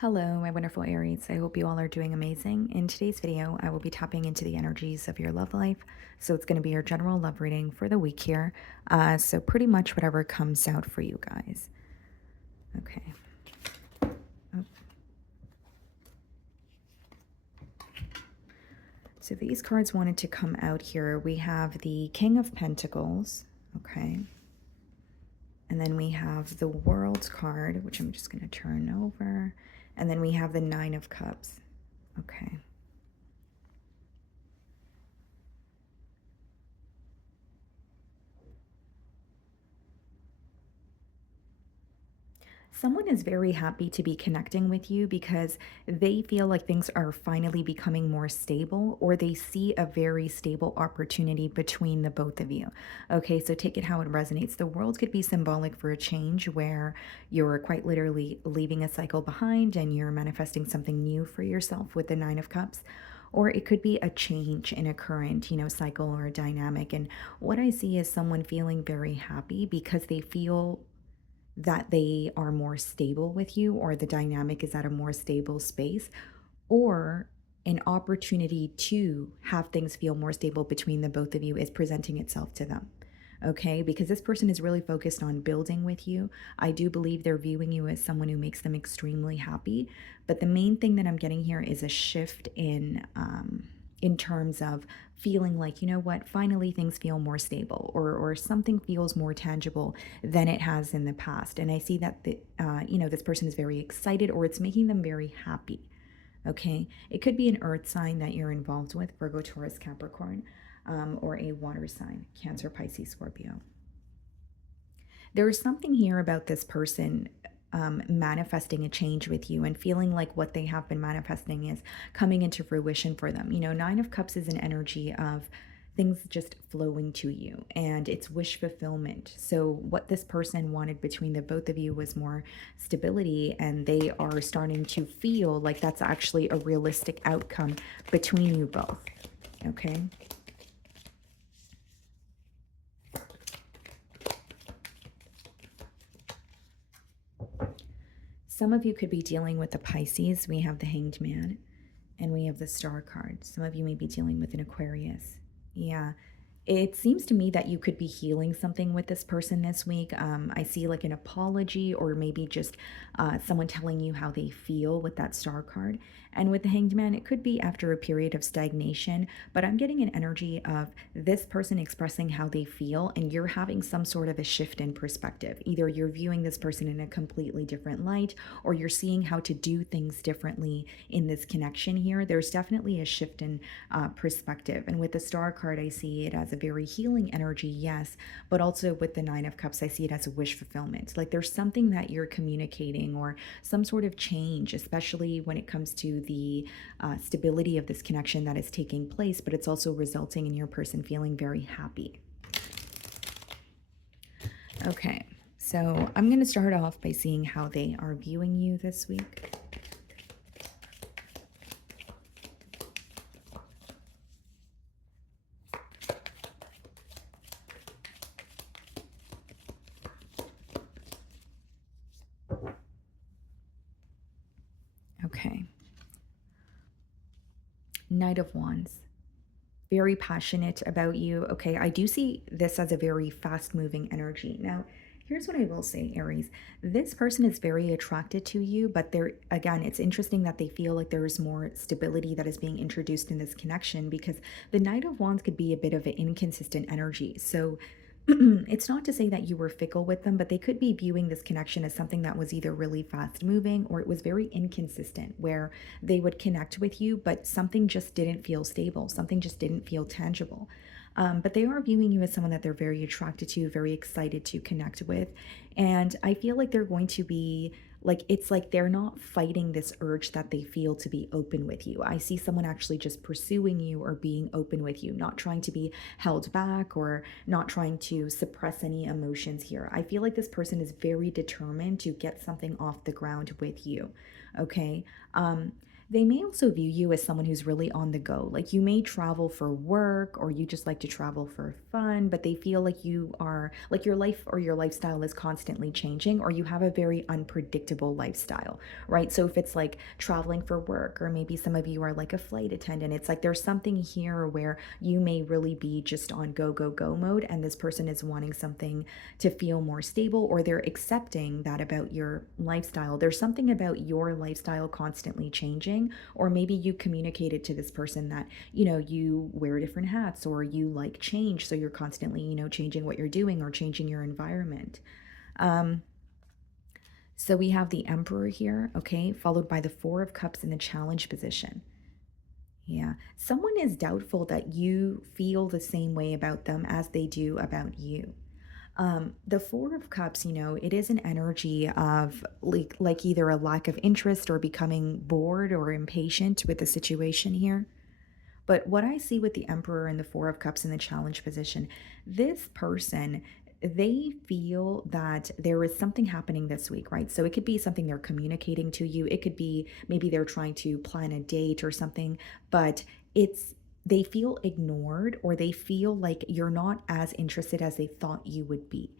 Hello, my wonderful Aries. I hope you all are doing amazing. In today's video, I will be tapping into the energies of your love life. So it's going to be your general love reading for the week here. So pretty much whatever comes out for you guys. Okay. Oh. So these cards wanted to come out here. We have the King of Pentacles. Okay. And then we have the World card, which I'm just going to turn over. And then we have the Nine of Cups. Okay. Someone is very happy to be connecting with you because they feel like things are finally becoming more stable, or they see a very stable opportunity between the both of you. Okay, so take it how it resonates. The world could be symbolic for a change where you're quite literally leaving a cycle behind and you're manifesting something new for yourself with the Nine of Cups. Or it could be a change in a current, cycle or a dynamic. And what I see is someone feeling very happy because they feel that they are more stable with you, or the dynamic is at a more stable space, or an opportunity to have things feel more stable between the both of you is presenting itself to them. Okay, because this person is really focused on building with you. I do believe they're viewing you as someone who makes them extremely happy. But the main thing that I'm getting here is a shift in terms of feeling like, you know what, finally things feel more stable, or something feels more tangible than it has in the past. And I see that this person is very excited, or it's making them very happy. Okay, it could be an earth sign that you're involved with, Virgo, Taurus, Capricorn, or a water sign, Cancer, Pisces, Scorpio. There's something here about this person manifesting a change with you and feeling like what they have been manifesting is coming into fruition for them. Nine of Cups is an energy of things just flowing to you, and it's wish fulfillment. So what this person wanted between the both of you was more stability, and they are starting to feel like that's actually a realistic outcome between you both. Okay. Some of you could be dealing with the Pisces. We have the Hanged Man, and we have the Star card. Some of you may be dealing with an Aquarius. Yeah. It seems to me that you could be healing something with this person this week. I see like an apology, or maybe just someone telling you how they feel with that Star card. And with the Hanged Man, it could be after a period of stagnation, but I'm getting an energy of this person expressing how they feel, and you're having some sort of a shift in perspective. Either you're viewing this person in a completely different light, or you're seeing how to do things differently in this connection here. There's definitely a shift in perspective. And with the Star card, I see it as a very healing energy, yes, but also with the Nine of Cups, I see it as a wish fulfillment. Like there's something that you're communicating, or some sort of change, especially when it comes to the stability of this connection that is taking place, but it's also resulting in your person feeling very happy. Okay, so I'm going to start off by seeing how they are viewing you this week. Okay. Knight of Wands. Very passionate about you. Okay, I do see this as a very fast-moving energy. Now, here's what I will say, Aries. This person is very attracted to you, but again, it's interesting that they feel like there is more stability that is being introduced in this connection, because the Knight of Wands could be a bit of an inconsistent energy. So it's not to say that you were fickle with them, but they could be viewing this connection as something that was either really fast moving, or it was very inconsistent, where they would connect with you, but something just didn't feel stable. Something just didn't feel tangible. But they are viewing you as someone that they're very attracted to, very excited to connect with. And I feel like they're going to be like, it's like they're not fighting this urge that they feel to be open with you. I see someone actually just pursuing you or being open with you, not trying to be held back, or not trying to suppress any emotions here. I feel like this person is very determined to get something off the ground with you. Okay. They may also view you as someone who's really on the go. Like you may travel for work or you just like to travel for fun, but they feel like you are like your life or your lifestyle is constantly changing or you have a very unpredictable lifestyle, right? So if it's like traveling for work or maybe some of you are like a flight attendant, it's like there's something here where you may really be just on go, go, go mode and this person is wanting something to feel more stable or they're accepting that about your lifestyle. There's something about your lifestyle constantly changing, or maybe you communicated to this person that, you wear different hats or you like change. So you're constantly, changing what you're doing or changing your environment. Um, so we have the Emperor here, okay, followed by the Four of Cups in the challenge position. Yeah. Someone is doubtful that you feel the same way about them as they do about you. The Four of Cups, it is an energy of like either a lack of interest or becoming bored or impatient with the situation here. But what I see with the Emperor and the Four of Cups in the challenge position, this person, they feel that there is something happening this week, right? So it could be something they're communicating to you. It could be maybe they're trying to plan a date or something, but they feel ignored or they feel like you're not as interested as they thought you would be.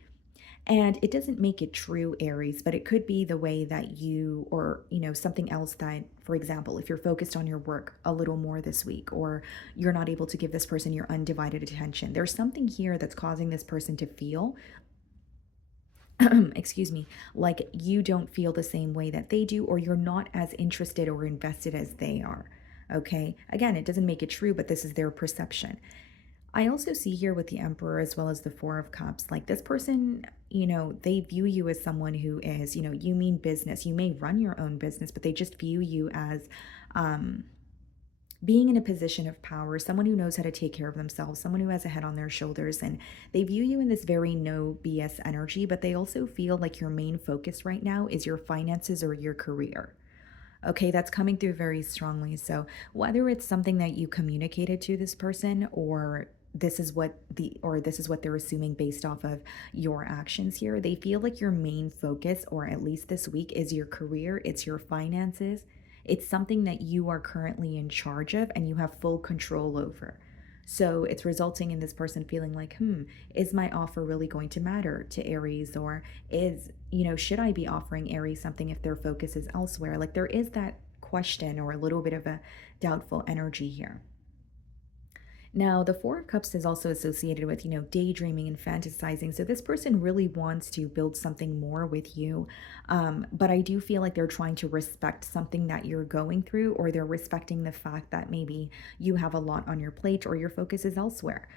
And it doesn't make it true, Aries, but it could be the way that you, or, something else that, for example, if you're focused on your work a little more this week, or you're not able to give this person your undivided attention, there's something here that's causing this person to feel, excuse me, like you don't feel the same way that they do, or you're not as interested or invested as they are. Okay. Again, it doesn't make it true, but this is their perception. I also see here with the Emperor as well as the Four of Cups, like this person, they view you as someone who is, you mean business. You may run your own business, but they just view you as um, being in a position of power, someone who knows how to take care of themselves, someone who has a head on their shoulders. And they view you in this very no BS energy, but they also feel like your main focus right now is your finances or your career. Okay, that's coming through very strongly. So, whether it's something that you communicated to this person or this is what they're assuming based off of your actions here, they feel like your main focus, or at least this week, is your career, it's your finances. It's something that you are currently in charge of and you have full control over. So it's resulting in this person feeling like, is my offer really going to matter to Aries? Or should I be offering Aries something if their focus is elsewhere? Like there is that question or a little bit of a doubtful energy here. Now, the Four of Cups is also associated with, daydreaming and fantasizing. So this person really wants to build something more with you. But I do feel like they're trying to respect something that you're going through, or they're respecting the fact that maybe you have a lot on your plate or your focus is elsewhere.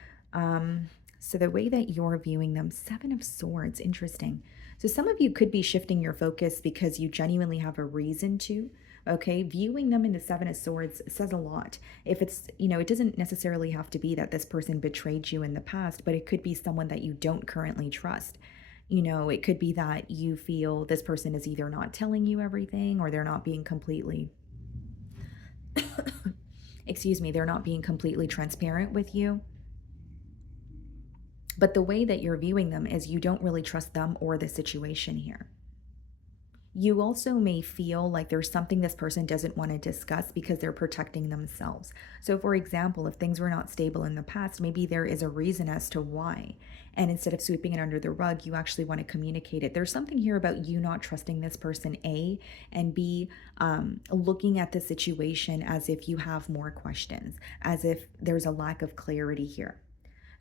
So the way that you're viewing them, Seven of Swords, interesting. So some of you could be shifting your focus because you genuinely have a reason to. Okay, viewing them in the Seven of Swords says a lot. If it's, it doesn't necessarily have to be that this person betrayed you in the past, but it could be someone that you don't currently trust. It could be that you feel this person is either not telling you everything or they're not being completely, excuse me, they're not being completely transparent with you. But the way that you're viewing them is you don't really trust them or the situation here. You also may feel like there's something this person doesn't want to discuss because they're protecting themselves. So, for example, if things were not stable in the past, maybe there is a reason as to why. And instead of sweeping it under the rug, you actually want to communicate it. There's something here about you not trusting this person, A, and B, looking at the situation as if you have more questions, as if there's a lack of clarity here.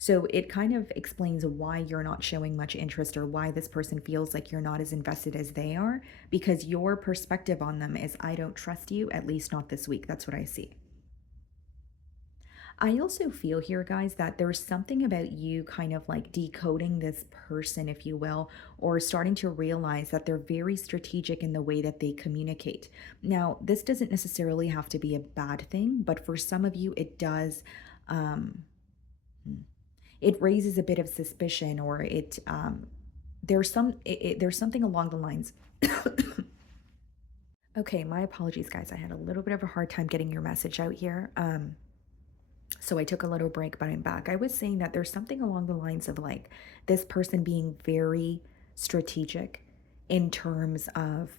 So it kind of explains why you're not showing much interest or why this person feels like you're not as invested as they are, because your perspective on them is, I don't trust you, at least not this week. That's what I see. I also feel here, guys, that there's something about you kind of like decoding this person, if you will, or starting to realize that they're very strategic in the way that they communicate. Now, this doesn't necessarily have to be a bad thing, but for some of you, it does. Um, it raises a bit of suspicion, or there's something along the lines. Okay, my apologies, guys. I had a little bit of a hard time getting your message out here. So I took a little break, but I'm back. I was saying that there's something along the lines of like this person being very strategic in terms of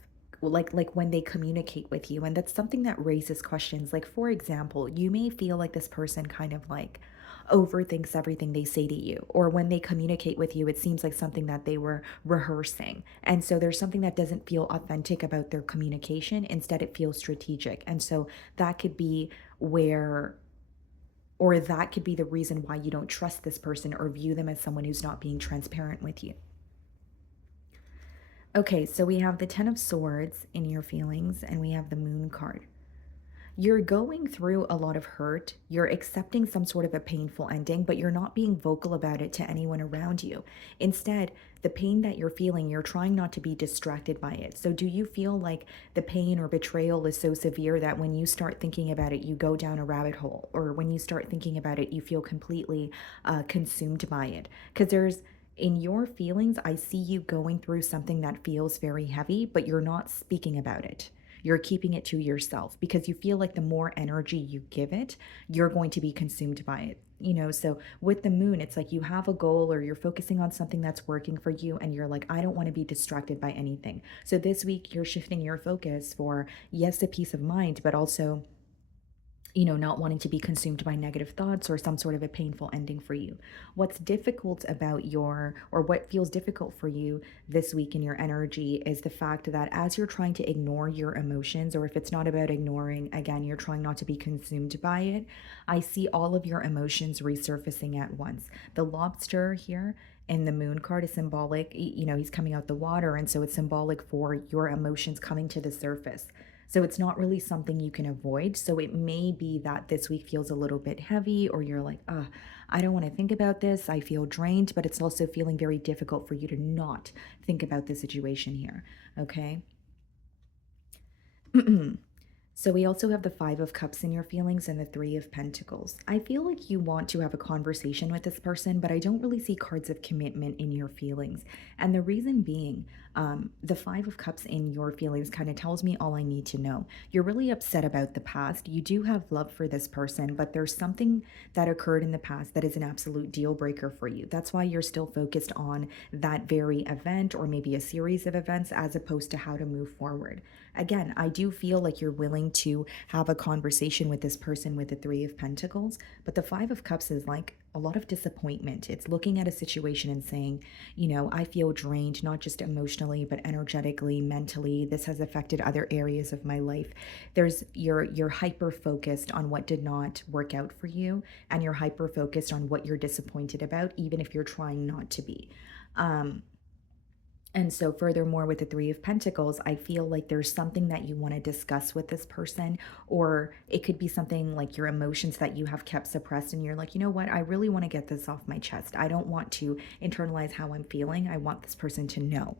like when they communicate with you, and that's something that raises questions. Like, for example, you may feel like this person kind of like overthinks everything they say to you, or when they communicate with you, it seems like something that they were rehearsing, and so there's something that doesn't feel authentic about their communication. Instead, it feels strategic, and so that could be where, or that could be the reason why you don't trust this person or view them as someone who's not being transparent with you. Okay, so we have the 10 of Swords in your feelings, and we have the Moon card. You're going through a lot of hurt. You're accepting some sort of a painful ending, but you're not being vocal about it to anyone around you. Instead, the pain that you're feeling, you're trying not to be distracted by it. So, do you feel like the pain or betrayal is so severe that when you start thinking about it, you go down a rabbit hole? Or when you start thinking about it, you feel completely consumed by it? Because in your feelings, I see you going through something that feels very heavy, but you're not speaking about it. You're keeping it to yourself because you feel like the more energy you give it, you're going to be consumed by it. So with the moon, it's like you have a goal or you're focusing on something that's working for you, and you're like, I don't want to be distracted by anything. So this week, you're shifting your focus for, yes, a peace of mind, but also not wanting to be consumed by negative thoughts or some sort of a painful ending for you. What's difficult about or what feels difficult for you this week in your energy is the fact that as you're trying to ignore your emotions, or if it's not about ignoring, again, you're trying not to be consumed by it, I see all of your emotions resurfacing at once. The lobster here and the moon card is symbolic, he's coming out the water. And so it's symbolic for your emotions coming to the surface. So it's not really something you can avoid. So it may be that this week feels a little bit heavy, or you're like, I don't want to think about this. I feel drained, but it's also feeling very difficult for you to not think about the situation here. Okay. So we also have the Five of Cups in your feelings and the Three of Pentacles. I feel like you want to have a conversation with this person, but I don't really see cards of commitment in your feelings. And the reason being, the Five of Cups in your feelings kind of tells me all I need to know. You're really upset about the past. You do have love for this person, but there's something that occurred in the past that is an absolute deal breaker for you. That's why you're still focused on that very event, or maybe a series of events, as opposed to how to move forward. Again, I do feel like you're willing to have a conversation with this person with the Three of Pentacles, but the Five of Cups is like a lot of disappointment. It's looking at a situation and saying, I feel drained, not just emotionally, but energetically, mentally. This has affected other areas of my life. You're hyper focused on what did not work out for you, and you're hyper focused on what you're disappointed about, even if you're trying not to be. And so, furthermore, with the Three of Pentacles, I feel like there's something that you want to discuss with this person, or it could be something like your emotions that you have kept suppressed, and you're like, you know what, I really want to get this off my chest. I don't want to internalize how I'm feeling. I want this person to know.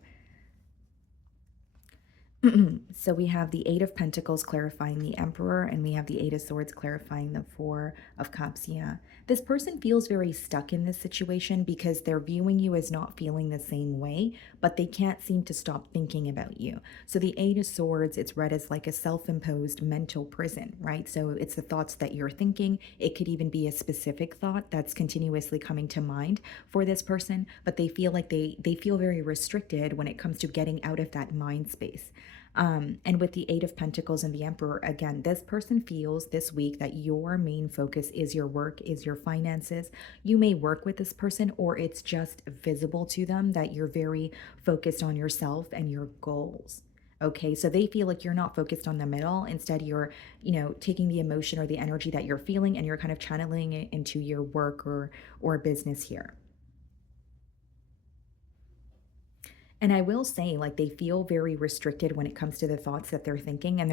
So we have the Eight of Pentacles clarifying the Emperor, and we have the Eight of Swords clarifying the Four of Cups. Yeah. This person feels very stuck in this situation because they're viewing you as not feeling the same way, but they can't seem to stop thinking about you. So the Eight of Swords, it's read as like a self-imposed mental prison, right? So it's the thoughts that you're thinking. It could even be a specific thought that's continuously coming to mind for this person, but they feel like they feel very restricted when it comes to getting out of that mind space. And with the Eight of Pentacles and the Emperor, again, this person feels this week that your main focus is your work, is your finances. You may work with this person, or it's just visible to them that you're very focused on yourself and your goals. Okay, so they feel like you're not focused on them at all. Instead, you're, taking the emotion or the energy that you're feeling, and you're kind of channeling it into your work or business here. And I will say, like, they feel very restricted when it comes to the thoughts that they're thinking, and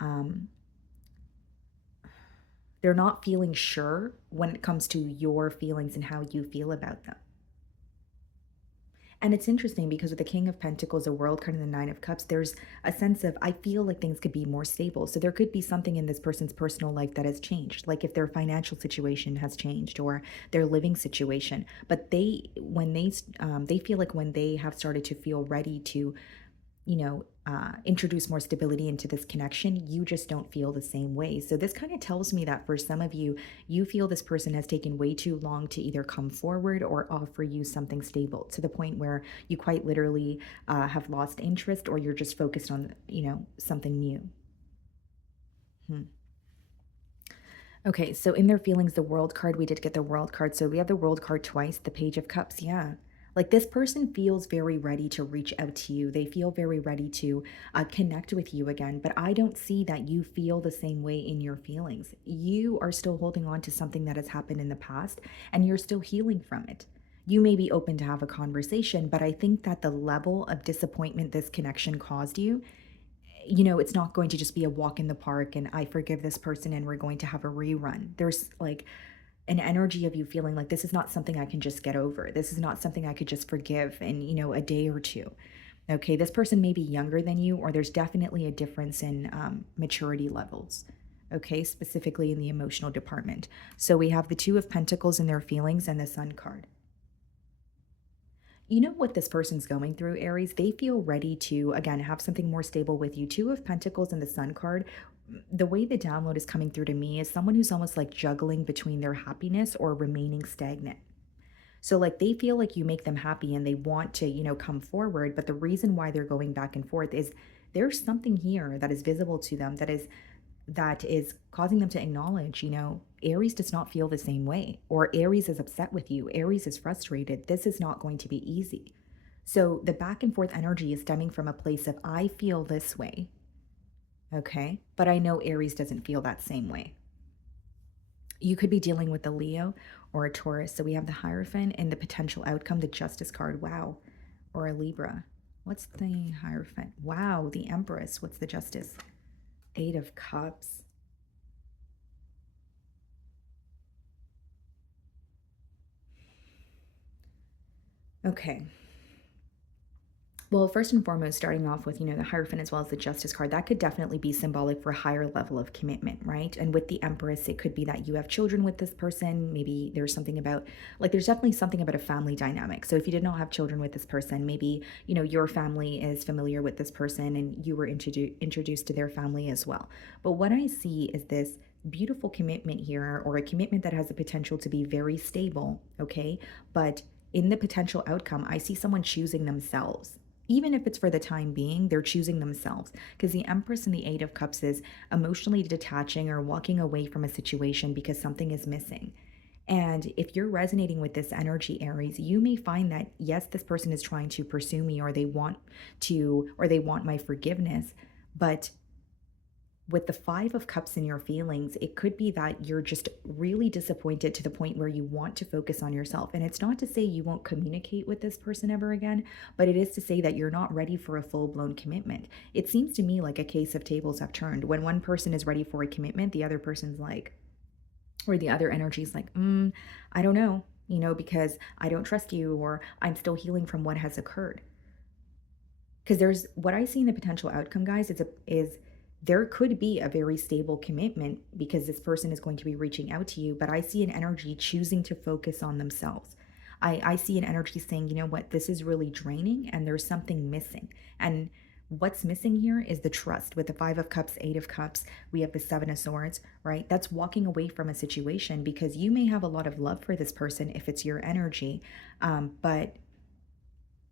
um, they're not feeling sure when it comes to your feelings and how you feel about them. And it's interesting because with the King of Pentacles, a world card, and the Nine of Cups, there's a sense of, I feel like things could be more stable. So there could be something in this person's personal life that has changed, like if their financial situation has changed or their living situation. But they feel like when they have started to feel ready to, introduce more stability into this connection, you just don't feel the same way. So, this kind of tells me that for some of you, you feel this person has taken way too long to either come forward or offer you something stable to the point where you quite literally have lost interest or you're just focused on, something new. Hmm. Okay, so in their feelings, the world card, we did get the world card. So we have the world card twice, the page of cups. Yeah. Like this person feels very ready to reach out to you. They feel very ready to connect with you again. But I don't see that you feel the same way in your feelings. You are still holding on to something that has happened in the past and you're still healing from it. You may be open to have a conversation, but I think that the level of disappointment this connection caused you, it's not going to just be a walk in the park and I forgive this person and we're going to have a rerun. There's like an energy of you feeling like this is not something I can just get over. This is not something I could just forgive in, a day or two. Okay, this person may be younger than you, or there's definitely a difference in maturity levels. Okay, specifically in the emotional department. So we have the Two of Pentacles in their feelings and the Sun card. You know what this person's going through, Aries? They feel ready to, again, have something more stable with you. Two of Pentacles and the Sun card. The way the download is coming through to me is someone who's almost like juggling between their happiness or remaining stagnant. So, like, they feel like you make them happy and they want to, come forward. But the reason why they're going back and forth is there's something here that is visible to them that is causing them to acknowledge, Aries does not feel the same way, or Aries is upset with you, Aries is frustrated. This is not going to be easy. So the back and forth energy is stemming from a place of, I feel this way, okay? But I know Aries doesn't feel that same way. You could be dealing with a Leo or a Taurus. So we have the Hierophant and the potential outcome, the Justice card, wow, or a Libra. What's the Hierophant? Wow, the Empress. What's the Justice? Eight of Cups. Okay. Well, first and foremost, starting off with, the Hierophant as well as the Justice card, that could definitely be symbolic for a higher level of commitment, right? And with the Empress, it could be that you have children with this person. Maybe there's something about, like, there's definitely something about a family dynamic. So if you did not have children with this person, maybe, your family is familiar with this person and you were introduced to their family as well. But what I see is this beautiful commitment here, or a commitment that has the potential to be very stable, okay? But in the potential outcome, I see someone choosing themselves. Even if it's for the time being, they're choosing themselves, because the Empress and the Eight of Cups is emotionally detaching or walking away from a situation because something is missing. And if you're resonating with this energy, Aries, you may find that, yes, this person is trying to pursue me, or they want my forgiveness, but with the Five of Cups in your feelings, it could be that you're just really disappointed to the point where you want to focus on yourself. And it's not to say you won't communicate with this person ever again, but it is to say that you're not ready for a full blown commitment. It seems to me like a case of tables have turned. When one person is ready for a commitment, the other person's like, or the other energy is like, I don't know, because I don't trust you, or I'm still healing from what has occurred. Because there's what I see in the potential outcome, guys, is there could be a very stable commitment because this person is going to be reaching out to you, but I see an energy choosing to focus on themselves. I see an energy saying, you know what, this is really draining and there's something missing. And what's missing here is the trust. With the Five of Cups, Eight of Cups, we have the Seven of Swords, right? That's walking away from a situation because you may have a lot of love for this person if it's your energy, but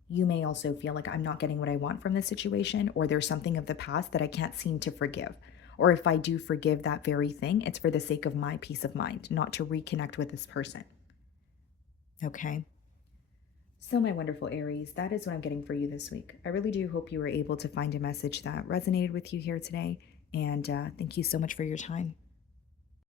you may also feel like I'm not getting what I want from this situation, or there's something of the past that I can't seem to forgive. Or if I do forgive that very thing, it's for the sake of my peace of mind, not to reconnect with this person. Okay. So, my wonderful Aries, that is what I'm getting for you this week. I really do hope you were able to find a message that resonated with you here today. And thank you so much for your time.